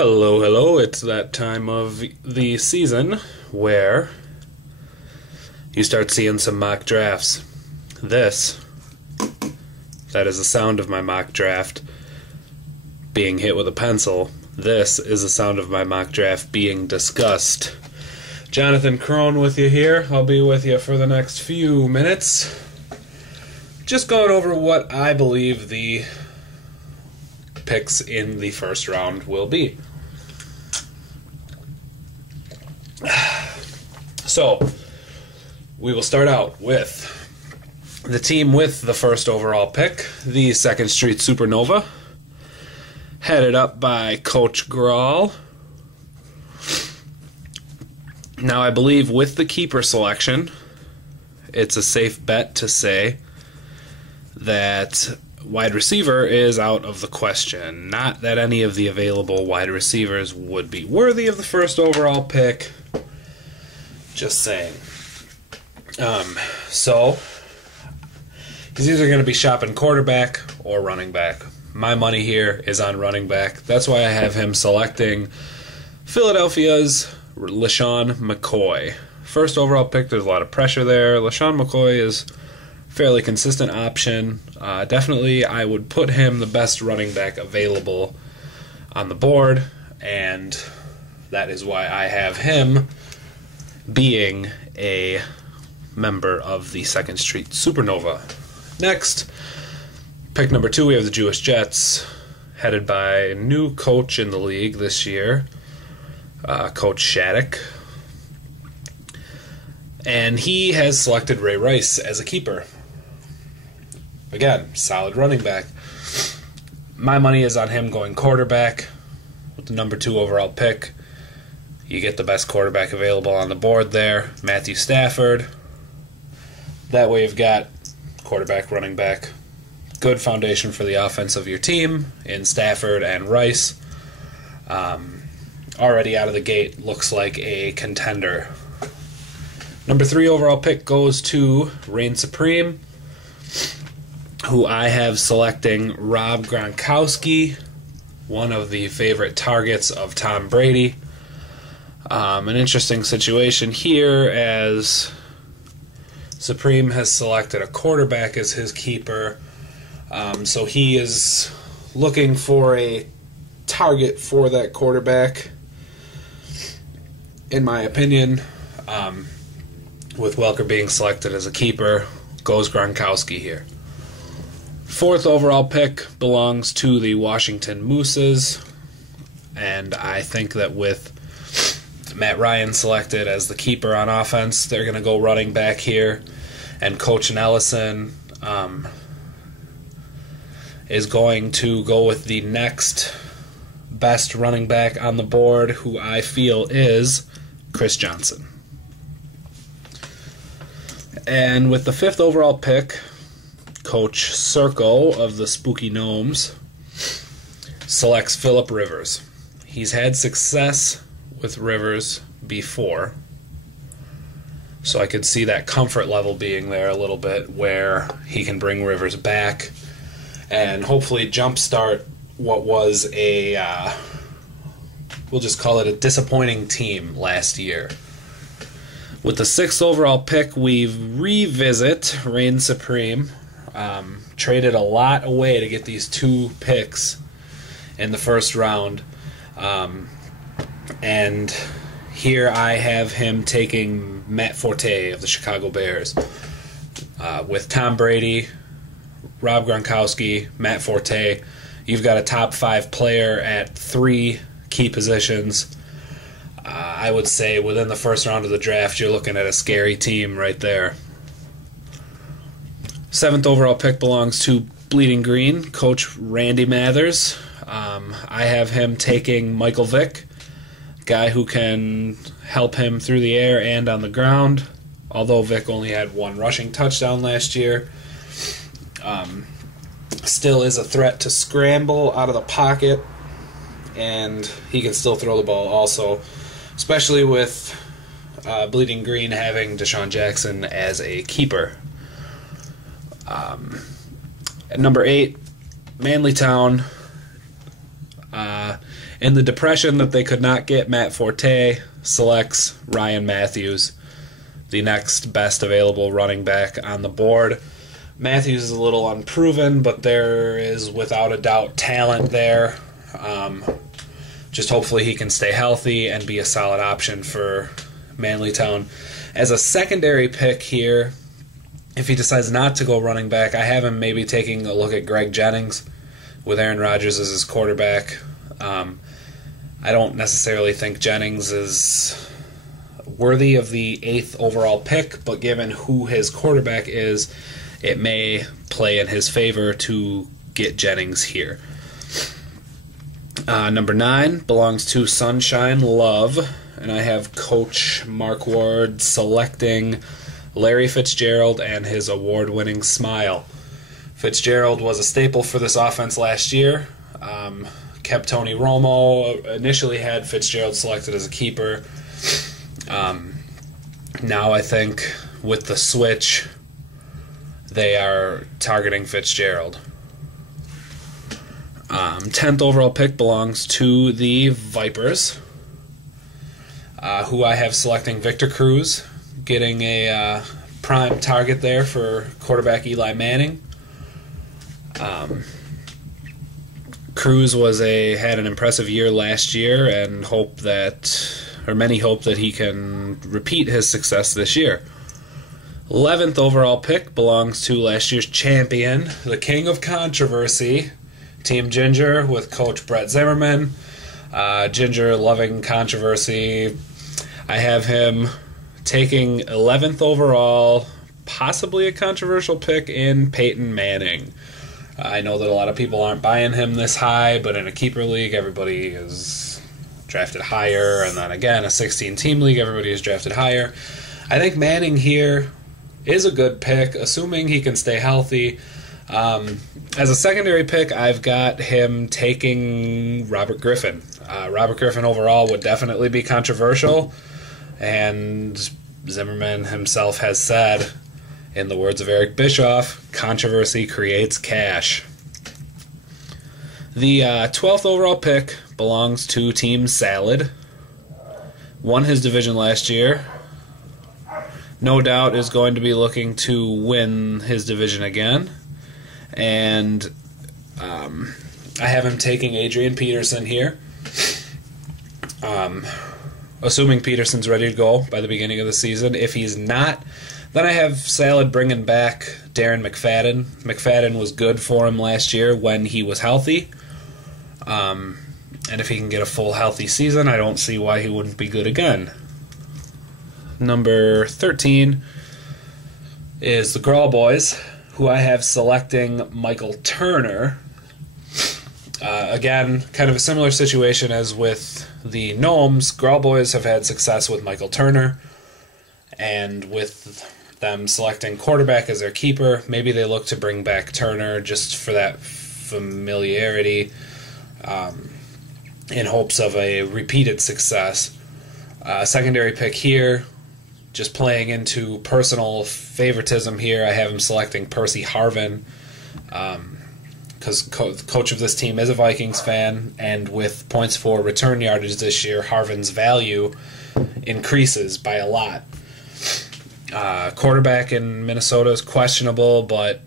Hello, hello. It's that time of the season where you start seeing some mock drafts. That is the sound of my mock draft being hit with a pencil. This is the sound of my mock draft being discussed. Jonathan Crone with you here. I'll be with you for the next few minutes. Just going over what I believe the picks in the first round will be. So, we will start out with the team with the first overall pick, the 2nd Street Supernova, headed up by Coach Grawl. Now, I believe with the keeper selection, it's a safe bet to say that wide receiver is out of the question. Not that any of the available wide receivers would be worthy of the first overall pick. Just saying. So, he's either going to be shopping quarterback or running back. My money here is on running back. That's why I have him selecting Philadelphia's LeSean McCoy. First overall pick, there's a lot of pressure there. LeSean McCoy is fairly consistent option. Definitely, I would put him the best running back available on the board, and that is why I have him being a member of the 2nd Street Supernova. Next, pick number 2, we have the Jewish Jets, headed by a new coach in the league this year, Coach Shattuck. And he has selected Ray Rice as a keeper. Again, solid running back. My money is on him going quarterback with the number 2 overall pick. You get the best quarterback available on the board there, Matthew Stafford. That way you've got quarterback, running back. Good foundation for the offense of your team in Stafford and Rice. Already out of the gate, looks like a contender. Number 3 overall pick goes to Reign Supreme, who I have selecting Rob Gronkowski, one of the favorite targets of Tom Brady. An interesting situation here as Supreme has selected a quarterback as his keeper. So he is looking for a target for that quarterback. In my opinion, with Welker being selected as a keeper, goes Gronkowski here. 4th overall pick belongs to the Washington Mooses, and I think that with Matt Ryan selected as the keeper on offense, they're going to go running back here, and Coach Ellison is going to go with the next best running back on the board, who I feel is Chris Johnson. And with the 5th overall pick, Coach Circo of the Spooky Gnomes selects Phillip Rivers. He's had success with Rivers before, so I could see that comfort level being there a little bit where he can bring Rivers back and hopefully jumpstart what was a, we'll just call it a disappointing team last year. With the 6th overall pick, we revisit Reign Supreme. Traded a lot away to get these 2 picks in the first round. And here I have him taking Matt Forte of the Chicago Bears. With Tom Brady, Rob Gronkowski, Matt Forte, you've got a top 5 player at 3 key positions. I would say within the first round of the draft, you're looking at a scary team right there. 7th overall pick belongs to Bleeding Green, Coach Randy Mathers. I have him taking Michael Vick, guy who can help him through the air and on the ground, although Vick only had 1 rushing touchdown last year. Still is a threat to scramble out of the pocket, and he can still throw the ball also, especially with Bleeding Green having Deshaun Jackson as a keeper. At number 8, Manlytown in the depression that they could not get Matt Forte, selects Ryan Matthews, the next best available running back on the board. Matthews is a little unproven, but there is without a doubt talent there. Just hopefully he can stay healthy and be a solid option for Manlytown. As a secondary pick here, if he decides not to go running back, I have him maybe taking a look at Greg Jennings with Aaron Rodgers as his quarterback. I don't necessarily think Jennings is worthy of the 8th overall pick, but given who his quarterback is, it may play in his favor to get Jennings here. Number 9 belongs to Sunshine Love, and I have Coach Mark Ward selecting Larry Fitzgerald and his award-winning smile. Fitzgerald was a staple for this offense last year. Kept Tony Romo. Initially had Fitzgerald selected as a keeper. Now I think with the switch, they are targeting Fitzgerald. 10th overall pick belongs to the Vipers, who I have selecting Victor Cruz, getting a prime target there for quarterback Eli Manning. Cruz had an impressive year last year, and many hope that he can repeat his success this year. 11th overall pick belongs to last year's champion, the king of controversy, Team Ginger with Coach Brett Zimmerman. Ginger loving controversy. I have him taking 11th overall, possibly a controversial pick, in Peyton Manning. I know that a lot of people aren't buying him this high, but in a keeper league, everybody is drafted higher, and then again, a 16-team league, everybody is drafted higher. I think Manning here is a good pick, assuming he can stay healthy. As a secondary pick, I've got him taking Robert Griffin. Robert Griffin overall would definitely be controversial, and Zimmerman himself has said, in the words of Eric Bischoff, controversy creates cash. The 12th overall pick belongs to Team Salad. Won his division last year. No doubt is going to be looking to win his division again. And I have him taking Adrian Peterson here. Assuming Peterson's ready to go by the beginning of the season. If he's not, then I have Salad bringing back Darren McFadden. McFadden was good for him last year when he was healthy. And if he can get a full healthy season, I don't see why he wouldn't be good again. Number 13 is the Grawl Boys, who I have selecting Michael Turner. Again, kind of a similar situation as with the Gnomes. Grawl Boys have had success with Michael Turner, and with them selecting quarterback as their keeper, maybe they look to bring back Turner just for that familiarity, in hopes of a repeated success. Secondary pick here, just playing into personal favoritism here, I have him selecting Percy Harvin, because coach of this team is a Vikings fan, and with points for return yardage this year, Harvin's value increases by a lot. Quarterback in Minnesota is questionable, but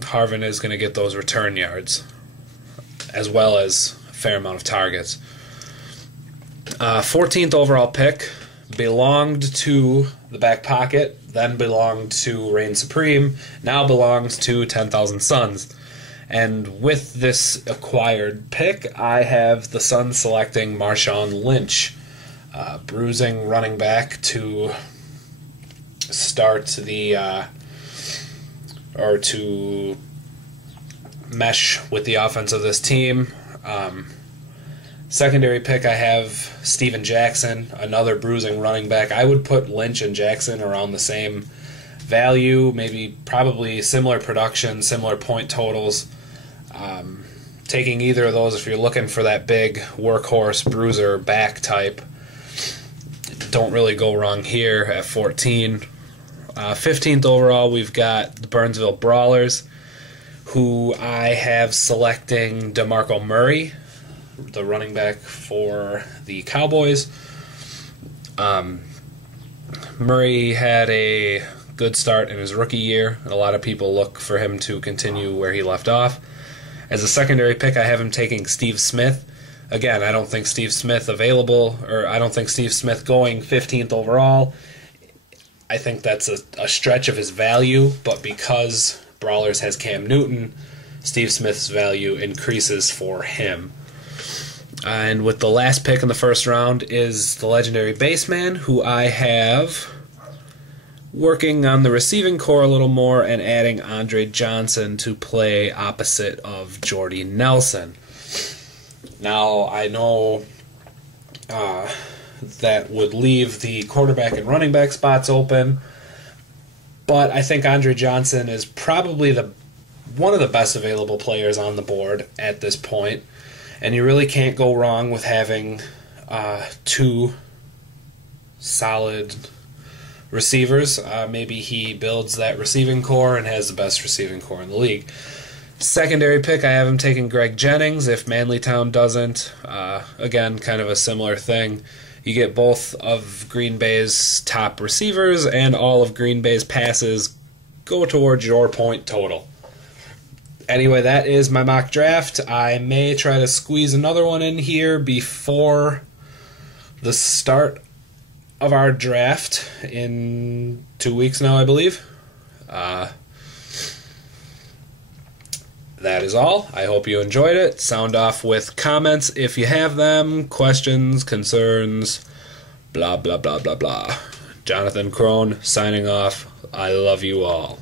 Harvin is going to get those return yards, as well as a fair amount of targets. 14th overall pick belonged to the Back Pocket, then belonged to Reign Supreme, now belongs to 10,000 Suns. And with this acquired pick, I have the Suns selecting Marshawn Lynch, bruising running back to start to mesh with the offense of this team. Secondary pick, I have Steven Jackson, another bruising running back. I would put Lynch and Jackson around the same value, probably similar production, similar point totals. Taking either of those if you're looking for that big workhorse bruiser back type, don't really go wrong here at 14. 15th overall, we've got the Burnsville Brawlers, who I have selecting DeMarco Murray, the running back for the Cowboys. Murray had a good start in his rookie year, and a lot of people look for him to continue where he left off. As a secondary pick, I have him taking Steve Smith. Again, I don't think Steve Smith I don't think Steve Smith going 15th overall. I think that's a stretch of his value, but because Brawlers has Cam Newton, Steve Smith's value increases for him. And with the last pick in the first round is the legendary baseman, who I have working on the receiving core a little more and adding Andre Johnson to play opposite of Jordy Nelson. Now, I know that would leave the quarterback and running back spots open, but I think Andre Johnson is probably one of the best available players on the board at this point, and you really can't go wrong with having two solid receivers. Maybe he builds that receiving core and has the best receiving core in the league. Secondary pick, I have him taking Greg Jennings if Manlytown doesn't. Again, kind of a similar thing. You get both of Green Bay's top receivers, and all of Green Bay's passes go towards your point total. Anyway, that is my mock draft. I may try to squeeze another one in here before the start of our draft in 2 weeks now, I believe. That is all. I hope you enjoyed it. Sound off with comments if you have them, questions, concerns, blah, blah, blah, blah, blah. Jonathan Crone signing off. I love you all.